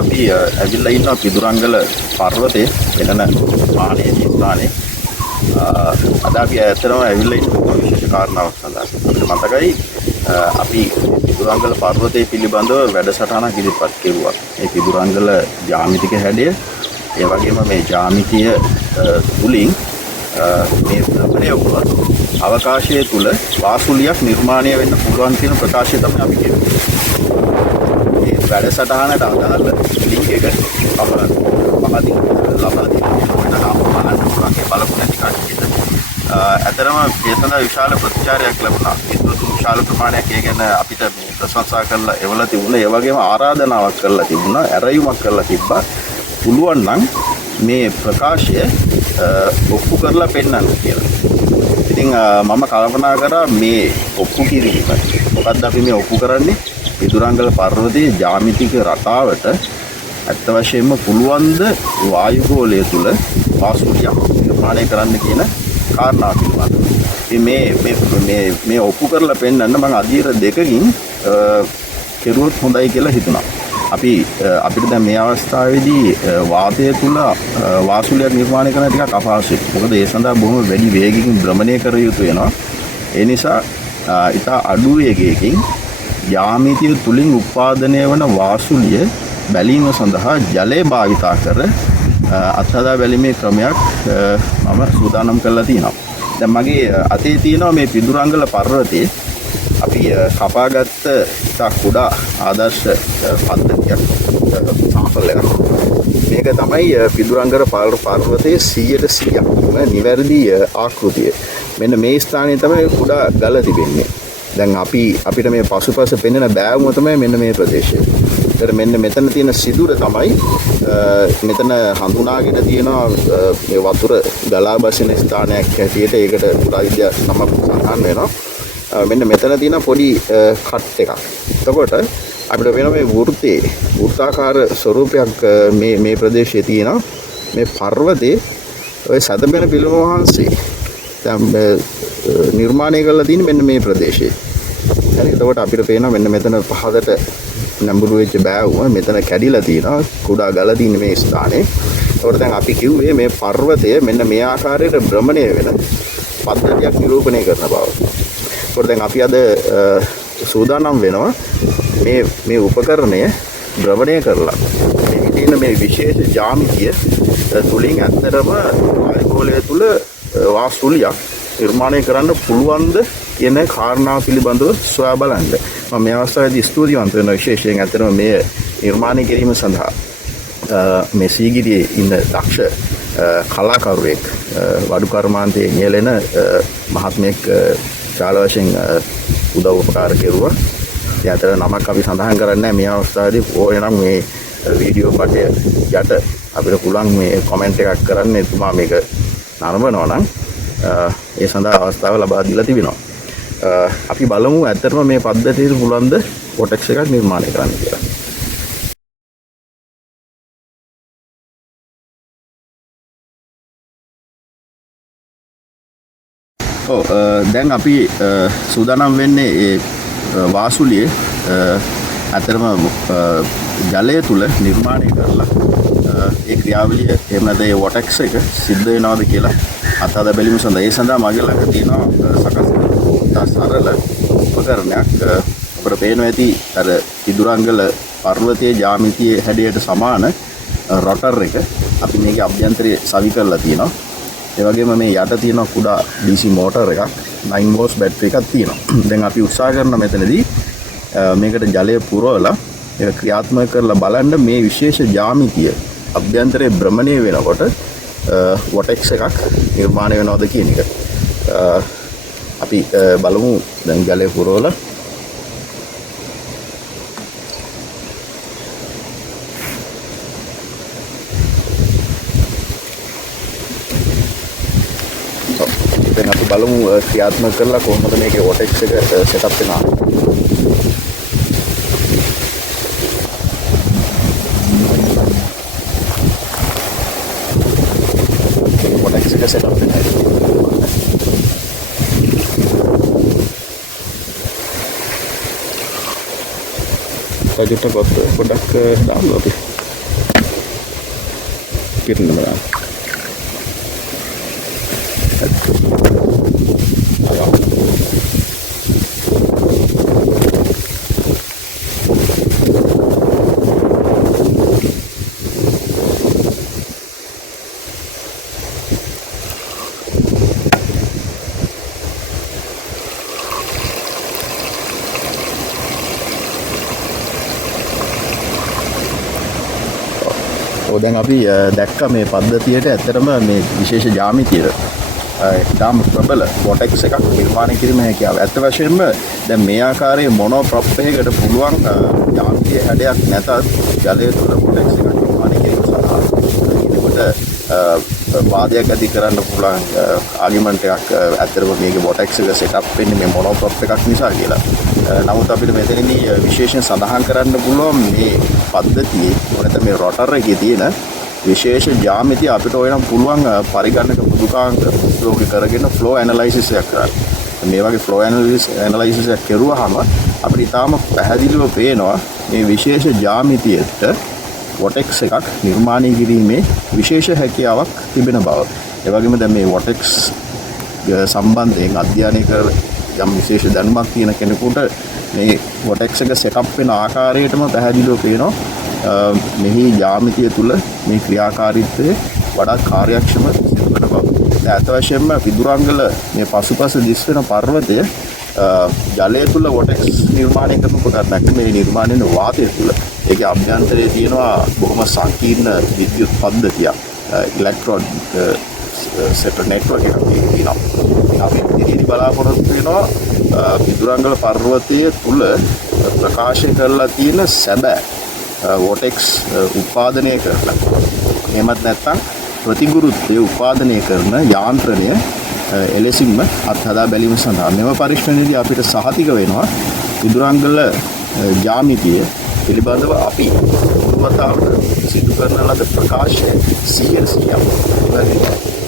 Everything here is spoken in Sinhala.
අපි ඇවිල්ලා ඉන්නවා පිදුරංගල පර්වතයේ වෙනන මානයේ ස්ථානයේ. අද අපි ඇත්තටම ඇවිල්ලා ඉන්න විශේෂ කාරණාවක් සඳහා. අපිට මතකයි අපි පිදුරංගල පර්වතයේ පිළිබඳව වැඩසටහනක් ඉදිරිපත් කෙරුවා. මේ පිදුරංගල ජ්‍යාමිතික හැඩය, ඒ වගේම මේ ජ්‍යාමිතිය තුලින් මේ ප්‍රපණය වුණත් අවකාශයේ තුල වාසුලියක් නිර්මාණය වෙන්න පුළුවන් කියන ප්‍රකාශය තමයි අපි කියන්නේ. මේ වැඩසටහනට අදාළ ලින්ක් එක අපලත් පහදින් ලබා දෙනවා. බලපු නැති කට්ටියට ඇතරම මේ සඳහා විශාල ප්‍රතිචාරයක් ලැබුණා. ඒත් විශාල ප්‍රමාණයක් ඒ ගැන අපිට ප්‍රශංසා කරලා එවලා තිබුණා. ඒ වගේම ආරාධනාවක් කරලා තිබුණා. ඇරයුමක් කරලා තිබ්බා. පුළුවන් නම් මේ ප්‍රකාශය ඔප්පු කරලා පෙන්නන්න කියලා. ඉතින් මම කල්පනා කරා මේ ඔප්පු කිරීම. මොකද්ද අපි මේ ඔප්පු කරන්නේ? පිදුරංගල පර්වතයේ ජ්‍යාමිතික රටාවට අත්ත වශයෙන්ම පුළුවන් ද වායුගෝලය තුල වාසුලියක් නිර්මාණය කරන්න කියන කාරණාව පිළිබඳව. මේ ඔප්පු කරලා පෙන්නන්න මම අධීර දෙකකින් කෙරුවොත් හොඳයි කියලා හිතුණා. අපිට දැන් මේ අවස්ථාවේදී වාතය තුල වාසුලියක් නිර්මාණය කරන ටිකක් අපහසුයි. මොකද ඒ සඳහා බොහොම වැඩි වේගකින් භ්‍රමණය කර යුතු වෙනවා. ඒ නිසා ඉතා අඩු වේගයකින් ජ්‍යාමිතිය තුලින් උත්පාදනය වන වාසුලිය බැලීම සඳහා ජලය භාවිතා කර අත්හදා බැලීමේ ක්‍රමයක් මම සූදානම් කරලා තියෙනවා. දැන් මගේ අතේ තියෙනවා මේ පිදුරංගල පර්වතයේ අපි කපාගත්ත ඉතා කුඩා ආදර්ශ පද්ධතියක් සාම්පල් එකක්. මේක තමයි පිදුරංගල පර්වතයේ 100% නිවැරදි ආකෘතිය. මෙන්න මේ ස්ථානයේ තමයි කුඩා ගල තිබෙන්නේ. දැන් අපිට මේ පසුපස පෙන්වන බෑවුම තමයි මෙන්න මේ ප්‍රදේශය. ඒතර මෙන්න මෙතන තියෙන සිදුර තමයි මෙතන හඳුනාගෙන තියෙනවා මේ වතුර ගලා බසින ස්ථානයක් හැටියට. ඒකට පුරා විද්‍යා නමක් සඳහන් වෙනවා. මෙන්න මෙතන තියෙන පොඩි කට් එකක්. එතකොට අපිට වෙන මේ වෘත්තාකාර ස්වරූපයක් මේ ප්‍රදේශයේ තියෙනවා. මේ පර්වතයේ ඔය සතබෙන පිළිම වහන්සේ දැන් නිර්මාණය කරලා තියෙන මෙන්න මේ ප්‍රදේශයේ. හරි. එතකොට අපිට පේනවා මෙන්න මෙතන පහකට නම්බුරු වෙච්ච බෑවුම මෙතන කැඩිලා තියෙනවා. කුඩා ගල තියෙන මේ ස්ථානේ. එතකොට දැන් අපි කිව්වේ මේ පර්වතය මෙන්න මේ ආකාරයට භ්‍රමණය වෙන පද්ධතියක් නිරූපණය කරන බව. එතකොට දැන් අපි අද සූදානම් වෙනවා මේ උපකරණය භ්‍රමණය කරලා මේ තියෙන මේ විශේෂ ජ්‍යාමිතිය තුලින් ඇත්තටම වායුගෝලය තුල වාසුලියක් නිර්මාණය කරන්න පුළුවන්ද කියන කාරණාව පිළිබඳව සොයා බලන්න. මම මේ අවස්ථාවේදී ස්තුතිවන්ත වෙන විශේෂයෙන් අතරම මේ නිර්මාණය කිරීම සඳහා මේ සීගිරියේ ඉන්න දක්ෂ කලාකරුවෙක් වඩු කර්මාන්තයේ නියැලෙන මහත්මයෙක් ශාල වශයෙන් උදව් උපකාර කෙරුවා. ඒ අතර නමක් අපි සඳහන් කරන්නේ මේ අවස්ථාවේදී ඕනනම් මේ වීඩියෝ පටය යට අපිට පුළුවන් මේ කමෙන්ට් එකක් කරන්න. එතුමා මේක නරඹනවා නම් ඒ සඳහා අවස්ථාව ලබා දීලා තිබෙනවා. අපි බලමු ඇත්තටම මේ පද්ධතියට පුළුවන් ද වොටෙක්ස් එකක් නිර්මාණය කරන්න කියලා. දැන් අපි සූදානම් වෙන්නේ ඒ වාසුලියේ ඇත්තටම ජලය තුල නිර්මාණය කරලා ඒ ක්‍රියාවලිය එහෙම නැත්නම් ඒ වොටෙක්ස් එක සිද්ධ වෙනවද කියලා අත්හදා බැලීම සඳහා ඒ සඳහා මගේ ළඟ තියෙනවා සකස් සරල උපකරණයක්. අපිට පේනවා ඇති අර පිදුරංගල පර්වතයේ ජ්‍යාමිතියේ හැඩයට සමාන රොටර් එක අපි මේකේ අභ්‍යන්තරයේ සවි කරලා තියෙනවා. ඒ වගේම මේ යට තියෙන කුඩා DC මෝටර් එකක් 9 volts බැටරි එකක් තියෙනවා. දැන් අපි උත්සාහ කරන මෙතනදී මේකට ජලය පුරවලා ඒක ක්‍රියාත්මක කරලා බලන්න මේ විශේෂ ජ්‍යාමිතිය අභ්‍යන්තරයේ භ්‍රමණය වෙනකොට වොටෙක්ස් එකක් නිර්මාණය වෙනවද කියන එක. අපි බලමු දැන් ජලය පුරවලා දැන් අපි බලමු ක්‍රියාත්මක කරලා කොහොමද මේකේ වොටෙක්ස් එක සෙටප් වෙනවා. වොටෙක්ස් එක සෙටප් වෙනවා. Pode estar botando, pode dar පිරෙන්න බලන්න. දැන් අපි දැක්ක මේ පද්ධතියට ඇත්තටම මේ විශේෂ ජ්‍යාමිතිය ඉතාම ප්‍රබල වොටෙක්ස් එකක් නිර්මාණය කිරීම හැකියාව. ඇත්ත වශයෙන්ම දැන් මේ ආකාරයේ මොනෝ ප්‍රොප් එකකට පුළුවන් යාන්ත්‍රික හැඩයක් නැතත් ජලය තුළ වොටෙක්ස් එකක් නිර්මාණය කිරීම සඳහා ඒකට වාදයක් ඇති කරන්න පුළුවන් ආගියුමන්ට් එකක් ඇත්තටම මේකේ වොටෙක්ස් එක සෙටප් වෙන්නේ මේ මොනෝ ප්‍රොප් එකක් නිසා කියලා. නමුත් අපිට මෙතනදී විශේෂයෙන් සඳහන් කරන්න පුළුවන් මේ පද්ධතියේ මොකද මේ රොටර් එකේ තියෙන විශේෂ ජ්‍යාමිතිය අපිට ඔයනම් පුළුවන් පරිගණක බුදුකාංක ප්‍රයෝග කරගෙන ෆ්ලෝ ඇනලයිසිස් එකක් කරන්න. මේ වගේ ෆ්ලෝ ඇනලයිසිස් එකක් කරුවාම අපිට ඊටාම පැහැදිලිව පේනවා මේ විශේෂ ජ්‍යාමිතියට වොටෙක්ස් එකක් නිර්මාණය කිරීමේ විශේෂ හැකියාවක් තිබෙන බව. ඒ වගේම දැන් මේ වොටෙක්ස් සම්බන්ධයෙන් අධ්‍යයනය කර යම් විශේෂ දැනුමක් තියෙන කෙනෙකුට මේ වොටෙක්ස් එක සෙටප් වෙන ආකාරයටම පැහැදිලිව පේනවා මෙහි ජ්‍යාමිතිය තුළ මේ ක්‍රියාකාරීත්වය වඩා කාර්යක්ෂම සිදු කරන බව. ඇත්ත වශයෙන්ම පිදුරංගල මේ පසුපස දිස්වෙන පර්වතය ජලය තුළ වොටෙක්ස් නිර්මාණය කරන උපකරණයක්. මේ නිර්මාණය වෙන වාතය තුළ ඒකේ අභ්‍යන්තරයේ තියෙනවා බොහොම සංකීර්ණ විද්‍යුත් පද්ධතියක්. ඉලෙක්ට්‍රෝන සෙට් නෙට්වර්ක් එකක් තියෙනවා. අපි ඉතින් බලාපොරොත්තු වෙනවා පිදුරංගල පර්වතයේ තුල ප්‍රකාශ කරලා තියෙන සැබෑ වොටෙක්ස් උත්පාදනය කරලා එහෙමත් නැත්නම් ප්‍රතිගුරුත්වය උත්පාදනය කරන යාන්ත්‍රණය එලෙසින්ම අත්හදා බැලීම සඳහා මෙම පරීක්ෂණයේදී අපිට සහතික වෙනවා පිදුරංගල ජ්‍යාමිතිය පිළිබඳව අපි වතාවට සිදු කරන ලද ප්‍රකාශය 100%